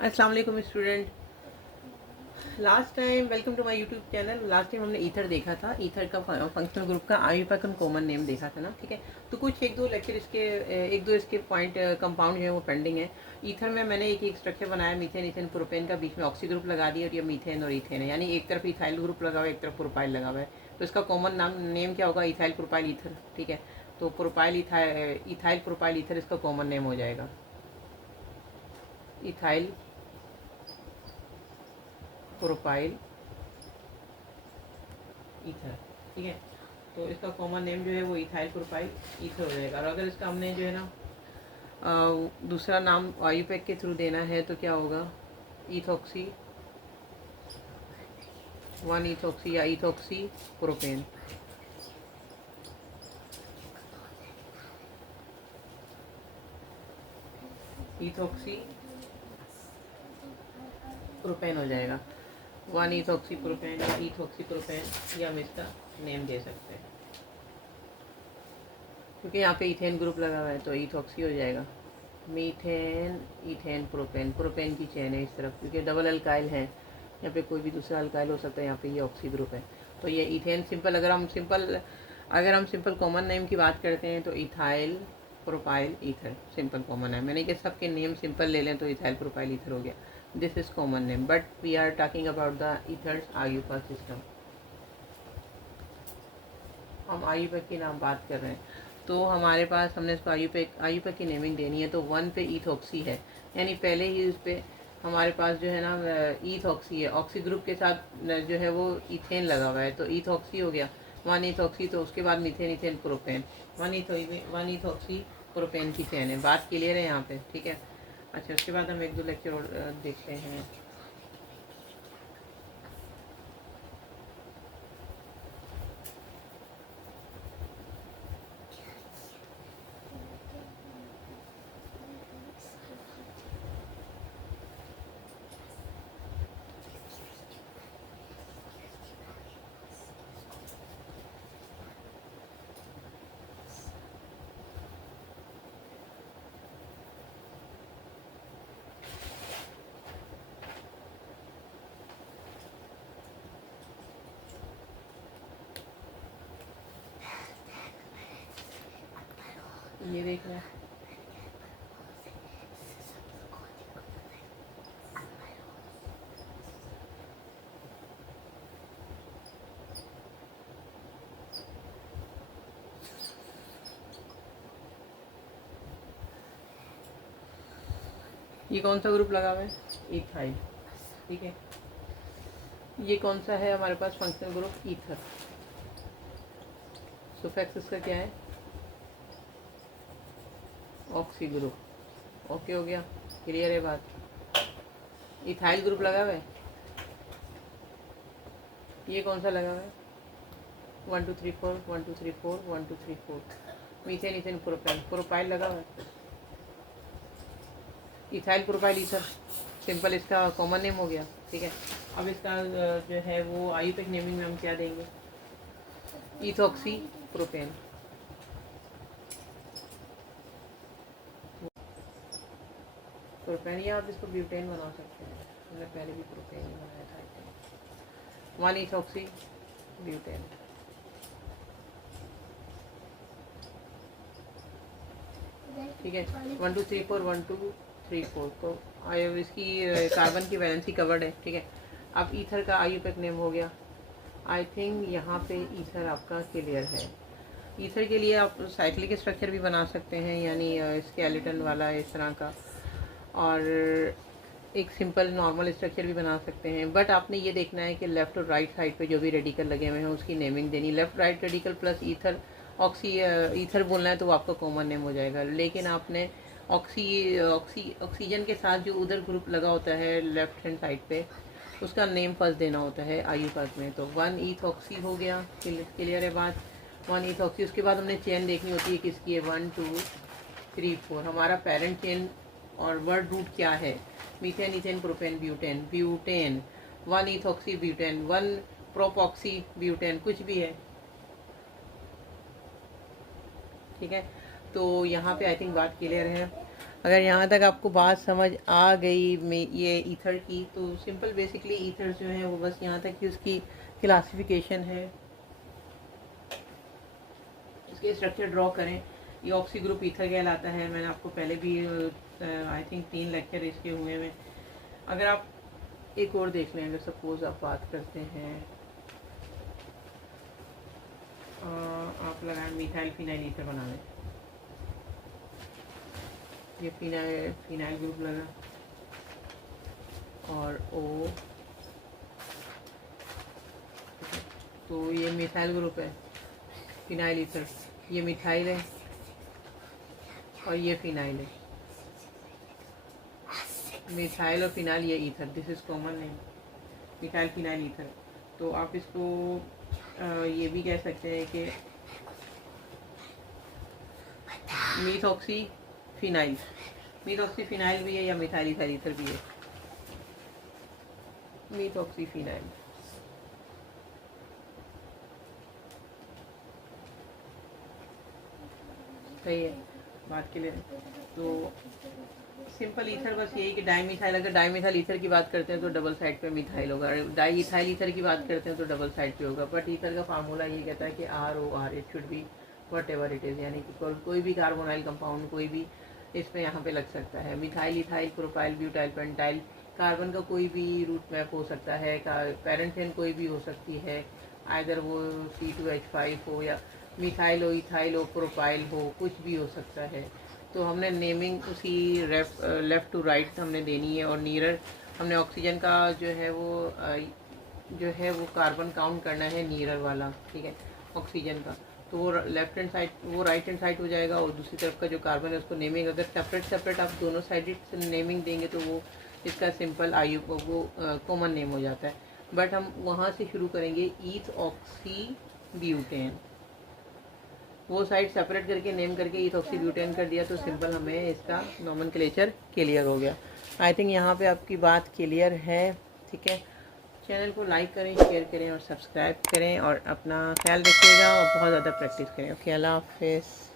अस्सलाम वालेकुम student. Last time welcome to my YouTube channel. Last time हमने ether देखा था, ईथर का फंक्शनल ग्रुप का आईयूपैक कॉमन नेम देखा था ना, ठीक है। तो कुछ एक दो लेक्चर इसके एक दो इसके पॉइंट कंपाउंड जो है वो पेंडिंग है। ईथर में मैंने एक स्ट्रक्चर बनाया मीथेन इथेन प्रोपेन का, बीच में ऑक्सी ग्रुप लगा दिया और ये मीथेन और इथेन है, यानी एक तरफ इथाइल ग्रुप लगा हुआ है, एक तरफ प्रोपाइल लगा हुआ है। तो इसका कॉमन नाम नेम क्या होगा? इथाइल प्रोपाइल ईथर, ठीक है। तो प्रोपाइल इथाइल प्रोपाइल ईथर इसका कॉमन नेम हो जाएगा, इथाइल प्रोपाइल ईथर, ठीक है। तो इसका कॉमन नेम जो है वो इथाइल प्रोपाइल ईथर हो जाएगा। और अगर इसका हमने जो है ना दूसरा नाम आईयूपैक के थ्रू देना है तो क्या होगा? इथॉक्सी, वन इथॉक्सी या इथॉक्सी प्रोपेन। इथॉक्सी प्रोपेन हो जाएगा, वन इथॉक्सी प्रोपेन या इथॉक्सी प्रोपेन, ये हम इसका नेम दे सकते हैं। क्योंकि यहाँ पे इथेन ग्रुप लगा हुआ है तो इथॉक्सी हो जाएगा। मीथेन इथेन प्रोपेन, प्रोपेन की चेन है इस तरफ, क्योंकि डबल अल्काइल है। यहाँ पे कोई भी दूसरा अल्काइल हो सकता है, यहाँ पे ये ऑक्सी ग्रुप है। तो ये इथेन सिंपल, अगर हम सिंपल कॉमन नेम की बात करते हैं तो ethyl propyl ether simple common है। मैंने कि सबके नेम सिंपल ले लें तो इथाइल प्रोपाइल ईथर हो गया। This is common name, but we are talking about the ethers IUPAC system. हम आईयूपैक की नाम बात कर रहे हैं। तो हमारे पास हमने इसको आईयूपैक की नेमिंग देनी है। तो वन पे इथॉक्सी है, यानी पहले ही उस पर हमारे पास जो है ना इथॉक्सी है, ऑक्सी ग्रुप के साथ जो है वो इथेन लगा हुआ है, तो इथॉक्सी हो गया वन इथॉक्सी। तो उसके बाद methane ethane propane, one ethoxy propane की चेन है। बात क्लियर है यहाँ पे, ठीक है। अच्छा, उसके बाद हम एक दो लेक्चर और देखते हैं। ये देख रहे हैं, ये कौन सा ग्रुप लगा हुआ है? इथाइल, ठीक है। ये कौन सा है हमारे पास? Functional group ether. सुफिक्स इसका क्या है? Oxy group. ओके हो गया, क्लियर है बात। इथाइल ग्रुप लगा हुआ है। ये कौन सा लगा हुआ है? 1 2 3 4 1 2 3 4 1 2 3 4। मीथेन इथेन प्रोपाइल, प्रोपाइल लगा हुआ है। इथाइल प्रोपाइल ईथर सिंपल इसका कॉमन नेम हो गया, ठीक है। अब इसका जो है वो आईयूपैक नेमिंग में हम क्या देंगे? Ethoxy propane. प्रोपेन, या आप इसको ब्यूटेन बना सकते हैं। हमने पहले भी प्रोपेन ही बनाया था। वन इथॉक्सी ब्यूटेन, ठीक है। 1 2 3 4 1 2 3 4। तो इसकी कार्बन की वैलेंसी कवर्ड है, ठीक है। अब ईथर का आईयूपैक नेम हो गया। आई थिंक यहाँ पे ईथर आपका क्लियर है। ईथर के लिए आप साइक्लिक स्ट्रक्चर भी बना सकते हैं, यानी स्केलेटन वाला इस तरह का, और एक सिंपल नॉर्मल स्ट्रक्चर भी बना सकते हैं। बट आपने ये देखना है कि लेफ्ट और राइट साइड पे जो भी रेडिकल लगे हुए हैं उसकी नेमिंग देनी। Left right radical plus ether ether बोलना है तो आपका कॉमन नेम हो जाएगा। लेकिन आपने ऑक्सीजन के साथ जो उधर ग्रुप लगा होता है लेफ्ट हैंड साइड पे, उसका नेम फर्स्ट देना होता है आईयूपैक में। तो वन इथॉक्सी हो गया, क्लियर है बात। वन इथॉक्सी, उसके बाद हमने चेन देखनी होती है किसकी है? 1 2 3 4। हमारा पेरेंट चेन और वर्ड रूट क्या है? Methane ethane propane butane, butane, one ethoxy butane, one propoxy butane, कुछ भी है, ठीक है। तो यहाँ पे आई थिंक बात क्लियर है। अगर यहाँ तक आपको बात समझ आ गई ये ईथर की, तो सिंपल बेसिकली ईथर जो है वो बस यहाँ तक कि उसकी क्लासिफिकेशन है, इसके स्ट्रक्चर ड्रॉ करें। ये ऑक्सी ग्रुप ईथर कहलाता है। मैंने आपको पहले भी आई थिंक 3 लेक्चर इसके हुए हैं। अगर आप एक और देख लें, अगर सपोज आप बात करते हैं आप लगाएं मिथाइल फिनाइल ईथर बना लें, ये फिनाइल ग्रुप लगा और O, तो ये मिथाइल ग्रुप है, फिनाइल ईथर, ये मिथाइल है और ये फिनाइल है। मिथाइल और फिनाइल ये ether, this is common name, methyl phenyl ether. तो आप इसको ये भी कह सकते हैं कि मीथॉक्सी फिनाइल, मीथॉक्सी फिनाइल भी है या मिथाइल ईथर ईथर भी है, मीथॉक्सी फिनाइल। सही है बात के लिए। तो सिंपल ईथर बस यही कि डाईमिथाइल, अगर डाईमिथाइल ईथर की बात करते हैं तो डबल साइड पे मिथाइल होगा, डाई इथाइल ईथर की बात करते हैं तो डबल साइड पे होगा। बट ईथर का फार्मूला ये कहता है कि ROR it should be what ever it is, यानी कि कोई भी कार्बोनाइल कंपाउंड कोई भी इसमें यहाँ पे लग सकता है। Methyl, ethyl, propyl, butyl, pentyl, carbon का कोई भी रूट मैप हो सकता है, पैरेंथेन कोई भी हो सकती है, आइदर वो C2H5 हो या मिथाइल हो, इथाइल हो, प्रोपाइल हो, कुछ भी हो सकता है। तो हमने नेमिंग उसी लेफ़्ट टू राइट हमने देनी है। और नीरर हमने ऑक्सीजन का जो है वो कार्बन काउंट करना है नीरर वाला, ठीक है, ऑक्सीजन का। तो वो लेफ्ट हैंड साइड, वो राइट हैंड साइड हो जाएगा, और दूसरी तरफ का जो कार्बन है उसको नेमिंग अगर सेपरेट आप दोनों साइड नेमिंग देंगे तो वो इसका सिंपल आयु वो कॉमन नेम हो जाता है। बट हम वहाँ से शुरू करेंगे ईथ ऑक्सी ब्यूटेन, वो साइड सेपरेट करके नेम करके ईथॉक्सी ब्यूटेन कर दिया तो सिंपल हमें इसका नोमेनक्लेचर क्लियर हो गया। आई थिंक यहाँ पे आपकी बात क्लियर है, ठीक है। चैनल को लाइक करें, शेयर करें और सब्सक्राइब करें, और अपना ख्याल रखिएगा और बहुत ज़्यादा प्रैक्टिस करें। ओके, अल्लाह हाफिज़।